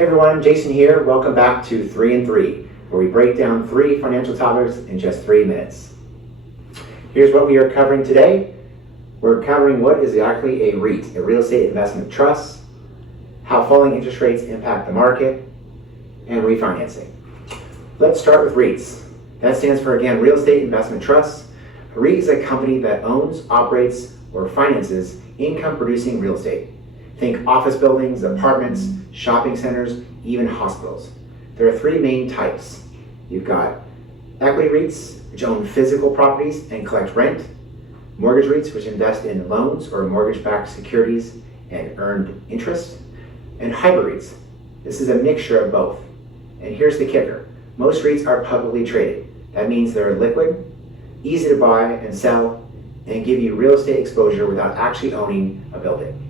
Hey everyone, Jason here. Welcome back to 3 and 3, where we break down 3 financial topics in just 3 minutes. Here's what we are covering today. We're covering what is exactly a REIT, a real estate investment trust, how falling interest rates impact the market, and refinancing. Let's start with REITs. That stands for, again, Real Estate Investment Trust. A REIT is a company that owns, operates, or finances income-producing real estate. Think office buildings, apartments, shopping centers, even hospitals. There are 3 main types. You've got equity REITs, which own physical properties and collect rent, mortgage REITs, which invest in loans or mortgage-backed securities and earned interest, and hybrid REITs. This is a mixture of both. And here's the kicker. Most REITs are publicly traded. That means they're liquid, easy to buy and sell, and give you real estate exposure without actually owning a building.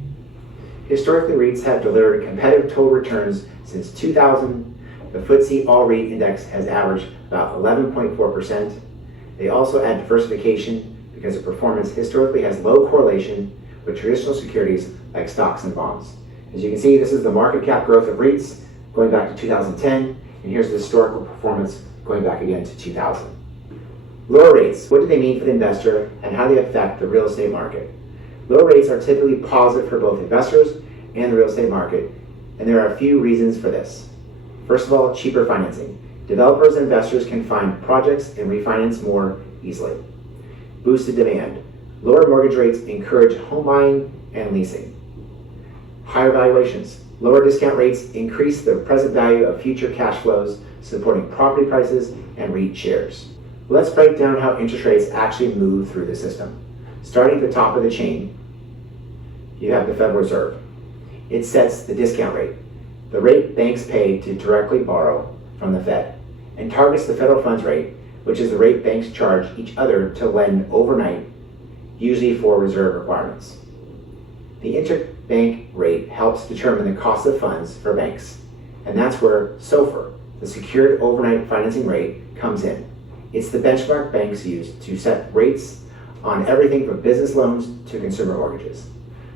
Historically, REITs have delivered competitive total returns since 2000. The FTSE All-REIT Index has averaged about 11.4%. They also add diversification because their performance historically has low correlation with traditional securities like stocks and bonds. As you can see, this is the market cap growth of REITs going back to 2010, and here's the historical performance going back again to 2000. Lower rates, what do they mean for the investor and how do they affect the real estate market? Low rates are typically positive for both investors and the real estate market, and there are a few reasons for this. First of all, cheaper financing. Developers and investors can find projects and refinance more easily. Boosted demand. Lower mortgage rates encourage home buying and leasing. Higher valuations. Lower discount rates increase the present value of future cash flows, supporting property prices and REIT shares. Let's break down how interest rates actually move through the system. Starting at the top of the chain, you have the Federal Reserve. It sets the discount rate, the rate banks pay to directly borrow from the Fed, and targets the federal funds rate, which is the rate banks charge each other to lend overnight, usually for reserve requirements. The interbank rate helps determine the cost of funds for banks, and that's where SOFR, the Secured Overnight Financing Rate, comes in. It's the benchmark banks use to set rates on everything from business loans to consumer mortgages.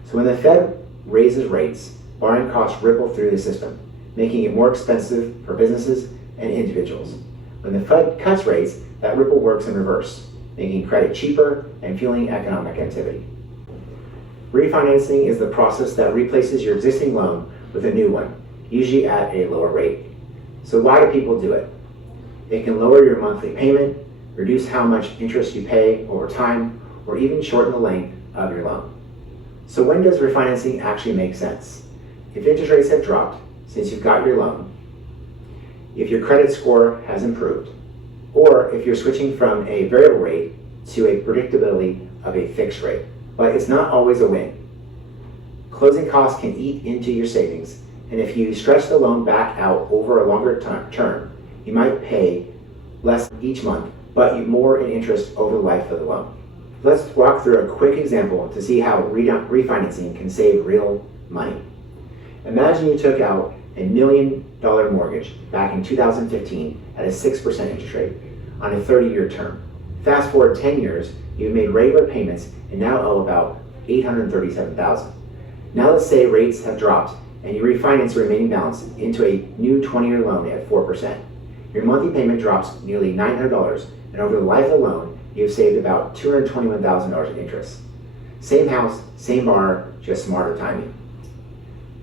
So when the Fed raises rates, borrowing costs ripple through the system, making it more expensive for businesses and individuals. When the Fed cuts rates, that ripple works in reverse, making credit cheaper and fueling economic activity. Refinancing is the process that replaces your existing loan with a new one, usually at a lower rate. So why do people do it? It can lower your monthly payment, reduce how much interest you pay over time, or even shorten the length of your loan. So when does refinancing actually make sense? If interest rates have dropped since you've got your loan, if your credit score has improved, or if you're switching from a variable rate to a predictability of a fixed rate. But it's not always a win. Closing costs can eat into your savings, and if you stretch the loan back out over a longer term, you might pay less each month, but more in interest over the life of the loan. Let's walk through a quick example to see how refinancing can save real money. Imagine you took out a $1 million mortgage back in 2015 at a 6% interest rate on a 30-year term. Fast forward 10 years, you've made regular payments and now owe about $837,000. Now let's say rates have dropped and you refinance the remaining balance into a new 20-year loan at 4%. Your monthly payment drops nearly $900, and over the life of the loan, you've saved about $221,000 in interest. Same house, same borrower, just smarter timing.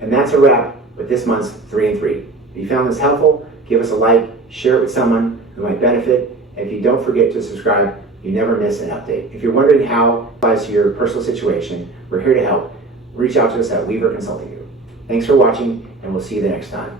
And that's a wrap with this month's 3 and 3. If you found this helpful, give us a like, share it with someone who might benefit, and if you don't forget to subscribe, you never miss an update. If you're wondering how it applies to your personal situation, we're here to help. Reach out to us at Weaver Consulting Group. Thanks for watching, and we'll see you the next time.